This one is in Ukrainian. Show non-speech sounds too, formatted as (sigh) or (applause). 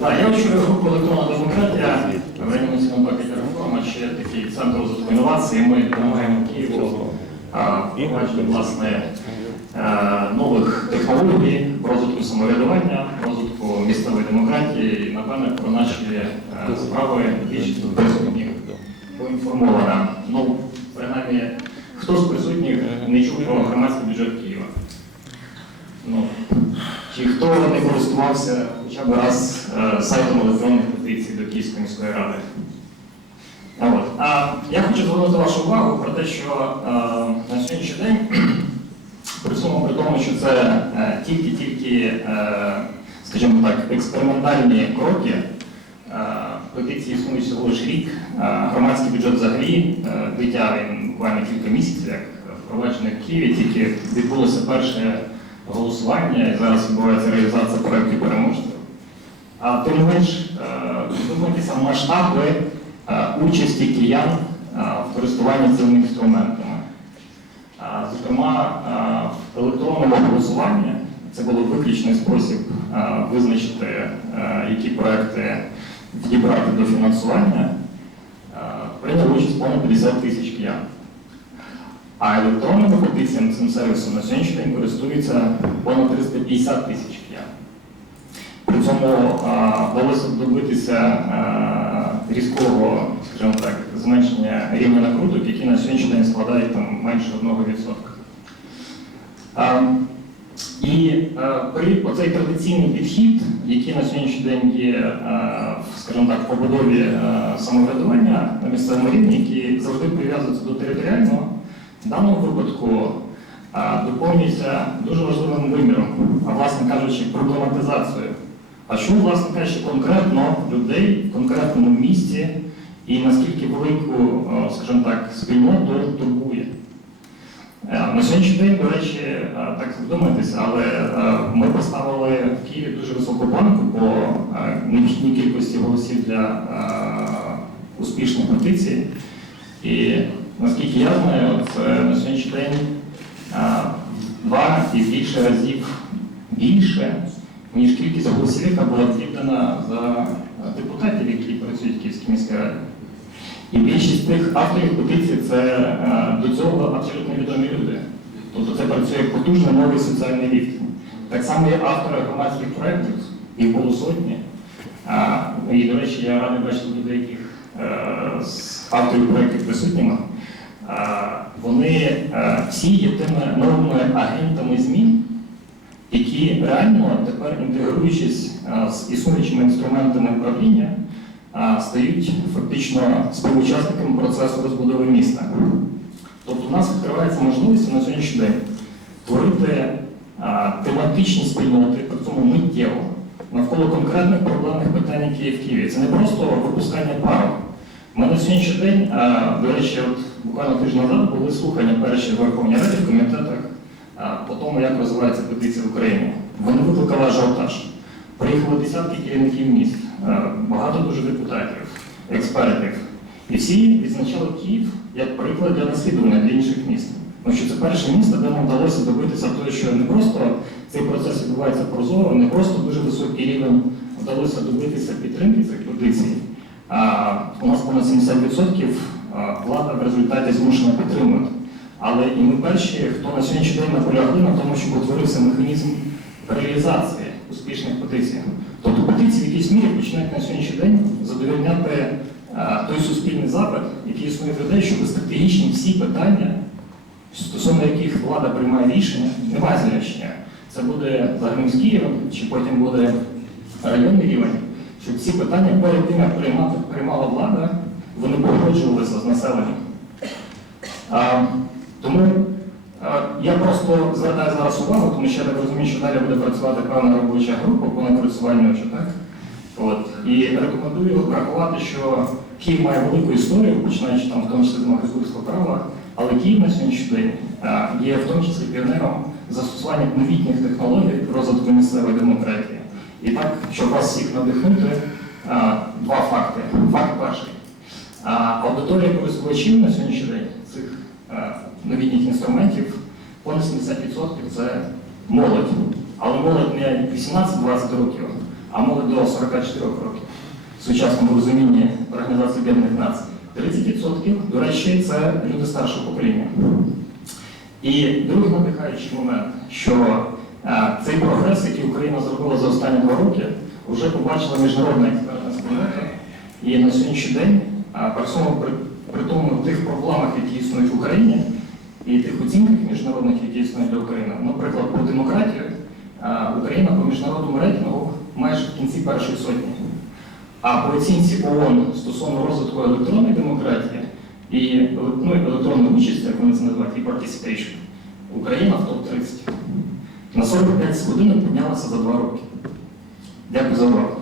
Да, я очолюю групу електронна демократія в реанімаційному пакеті реформа, ще такий центр розвитку інновацій. Ми допомагаємо Києву впровадженні власне е, нових технологій, розвитку самоврядування, розвитку місцевої демократії і, напевне, про наші е, справи більшість присутніх поінформована. Ну, принаймні, хто з присутніх не чув про громадський бюджет Києва? Ну, чи хто не користувався хоча б раз е, сайтом електронних петицій до Київської міської ради? А, от. а я хочу звернути вашу увагу про те, що е, на сьогоднішній день, (clears throat) при цьому при тому, що це е, тільки-тільки, е, скажімо так, експериментальні кроки, е, петиції існують всього лише рік, е, громадський бюджет взагалі е, дитя він буквально кілька місяців, як впроваджений в Києві, тільки відбулося перше голосування, і зараз відбувається реалізація проєктів переможців. А тим не менш, е, масштаби е, участі киян е, в користуванні цими інструментами. Зокрема, е, в електронному голосуванні це було виключний спосіб е, визначити, е, які проекти відібрати до фінансування. Е, Прийняли участь понад 50 тисяч киян. А електронними петиціями цим сервісом на сьогоднішній день користується понад 350 тисяч киян. При цьому вдалося добитися різкого, скажімо так, зменшення рівня накруток, які на сьогоднішній день складають там менше 1%. І при оцей традиційний підхід, який на сьогоднішній день є, скажімо так, в побудові самоврядування на місцевому рівні, які завжди прив'язуються до територіального, в даному випадку доповнюється дуже важливим виміром, а власне кажучи, проблематизацією. А що, власне кажучи, конкретно людей в конкретному місці і наскільки велику, скажімо так, спільноту турбує? Е, На сьогоднішній день, до речі, так вдумайтеся, але ми поставили в Києві дуже високу планку по необхідній кількості голосів для успішних петицій. І наскільки я знаю, це на сьогоднішній день два і більше разів більше, ніж кількість голосів, яка була віддана за депутатів, які працюють в Київській міській раді. І більшість тих авторів петицій це до цього абсолютно відомі люди. Тобто це працює потужний новий соціальний ліфт. Так само є автори громадських проєктів, їх було сотні. І, до речі, я радий бачити тут деяких е, з авторів проєктів присутніми. Вони е, всі є тими новими агентами змін, які реально тепер інтегруючись е, з існуючими інструментами управління, стають фактично співучасниками процесу розбудови міста. Тобто у нас відкривається можливість на сьогоднішній день творити тематичні спільноти, при цьому миттєво, навколо конкретних проблемних питань, які є в Києві. Це не просто випускання пару. Ми на сьогоднішній день, а, до речі, от буквально тиждень назад були слухання перші в Верховній Раді в комітетах а, по тому, як розвивається петиція в Україні. Вони викликали ажіотаж. Приїхали десятки керівників міст, е, багато дуже депутатів, експертів. І всі відзначали Київ як приклад для наслідування для інших міст. Тому що це перше місто, де нам вдалося добитися того, що не просто цей процес відбувається прозоро, не просто дуже високий рівень вдалося добитися підтримки цих петицій. У нас понад 70% влада в результаті змушена підтримувати. Але і ми перші, хто на сьогоднішній день наполягли на тому, щоб утворився механізм реалізації успішних петицій. Тобто петиції в якійсь мірі починають на сьогоднішній день задовольняти е, той суспільний запит, який існує в людей, щоб стратегічні всі питання, стосовно яких влада приймає рішення, немає значення. Це буде загальноміський рівень, чи потім буде районний рівень, щоб ці питання перед тим, як приймала влада, вони погоджувалися з населенням. А, тому а, я просто звертаю зараз увагу, тому що я так розумію, що далі буде працювати певна робоча група по напрацюванню вже так. От. І рекомендую врахувати, що Київ має велику історію, починаючи там в тому числі з Махайкурського права, але Київ на сьогоднішній день є в тому числі піонером застосування новітніх технологій розвитку місцевої демократії. І так, щоб вас всіх надихнути, два факти. Факт перший. Аудиторія користувачів на сьогоднішній день цих е, новітніх інструментів понад 70% це молодь. Але молодь не 18-20 років, а молодь до 44 років. В сучасному розумінні Організації Об'єднаних Націй. 30% до речі, це люди старшого покоління. І другий надихаючий момент, що е, цей прогрес, який Україна зробила за останні два роки, вже побачила міжнародна експертна спільнота. І на сьогоднішній день, е, всьому при, тому тих проблемах, які існують в Україні, і тих оцінках міжнародних, які існують для України, наприклад, по демократії, е, Україна по міжнародному рейтингу майже в кінці першої сотні. А по оцінці ООН стосовно розвитку електронної демократії і ну, електронної участі, як вони це називають, і participation, Україна в топ-30. На 45 годин піднялася за два роки. Дякую за увагу.